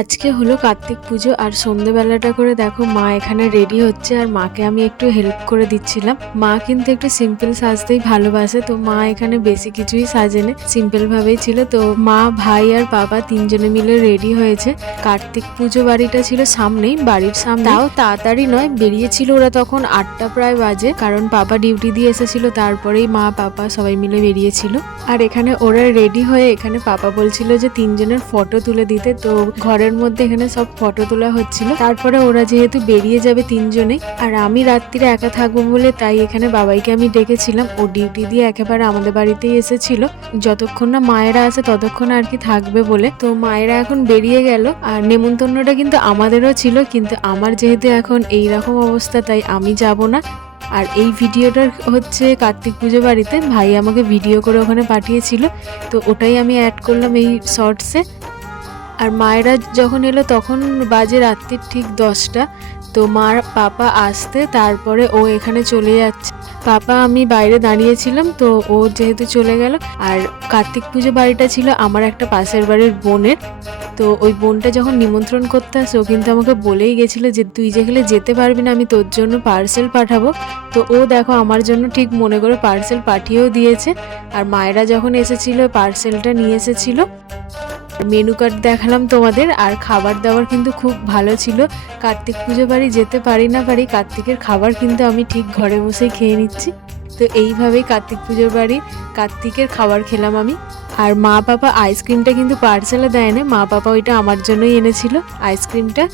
আজকে হলো কার্তিক পুজো আর সন্ধেবেলাটা করে দেখো মা এখানে রেডি হচ্ছে আর মাকে আমি একটু হেল্প করে দিচ্ছিলাম। মা কিন্তু একটু সিম্পল সাজতেই ভালোবাসে, তো মা এখানে বেশি কিছুই সাজেনি, সিম্পল ভাবেই ছিল। তো মা, ভাই আর বাবা তিনজনে মিলে রেডি হয়েছে। কার্তিক পুজো বাড়িটা ছিল সামনেই, বাড়ির সামনে, তাও তাড়াতাড়ি নয়, বেরিয়েছিল ওরা তখন 8টা প্রায় বাজে, কারণ বাবা ডিউটি দিয়ে এসেছিল, তারপরেই মা পাপা সবাই মিলে বেরিয়েছিল। আর এখানে ওরা রেডি হয়ে এখানে পাপা বলছিল যে তিনজনের ফটো তুলে দিতে, তো ঘরের মধ্যে এখানে সব ফটো তোলা হচ্ছিল। তারপরে ওরা যেহেতু বেরিয়ে যাবে তিনজনেই, আর আমি রাত্রিরে একা থাকবো বলে তাই এখানে বাবাইকে আমি ডেকেছিলাম। ও ডিউটি দিয়ে একেবারে আমাদের বাড়িতেই এসেছিল, যতক্ষণ না মায়েরা আসে ততক্ষণ আর কি থাকবে বলে। তো মায়েরা এখন বেরিয়ে গেল, আর নেমন্তন্নটা কিন্তু আমাদেরও ছিল, কিন্তু আমার যেহেতু এখন এইরকম অবস্থা তাই আমি যাব না। আর এই ভিডিওটা হচ্ছে কার্তিক পুজো বাড়িতে ভাই আমাকে ভিডিও করে ওখানে পাঠিয়েছিল, তো ওটাই আমি অ্যাড করলাম এই শর্টসে। আর মায়েরা যখন এলো তখন বাজে রাত্রির ঠিক 10টা। তো মার পাপা আসতে তারপরে ও এখানে চলে যাচ্ছে। পাপা আমি বাইরে দাঁড়িয়েছিলাম, তো ও যেহেতু চলে গেল। আর কার্তিক পুজো বাড়িটা ছিল আমার একটা পাশের বাড়ির বোনের। তো ওই বোনটা যখন নিমন্ত্রণ করতে আসে ও কিন্তু আমাকে বলেই গেছিলো যে তুই যেখানে যেতে পারবি না আমি তোর জন্য পার্সেল পাঠাবো। তো ও দেখো আমার জন্য ঠিক মনে করে পার্সেল পাঠিয়েও দিয়েছে। আর মায়েরা যখন এসেছিল পার্সেলটা নিয়ে এসেছিল। মেনু কার্ড দেখালাম তোমাদের, আর খাবার দাবার কিন্তু খুব ভালো ছিল। কার্তিক পুজো বাড়ি যেতে পারি না পারি, কার্তিকের খাবার কিন্তু আমি ঠিক ঘরে বসেই খেয়ে নিচ্ছি। তো এইভাবেই কার্তিক পুজোর বাড়ি কার্তিকের খাবার খেলাম আমি। আর মা পাপা আইসক্রিমটা কিন্তু পার্সেলে দেয় না, মা পাপা ওইটা আমার জন্যই এনেছিল আইসক্রিমটা।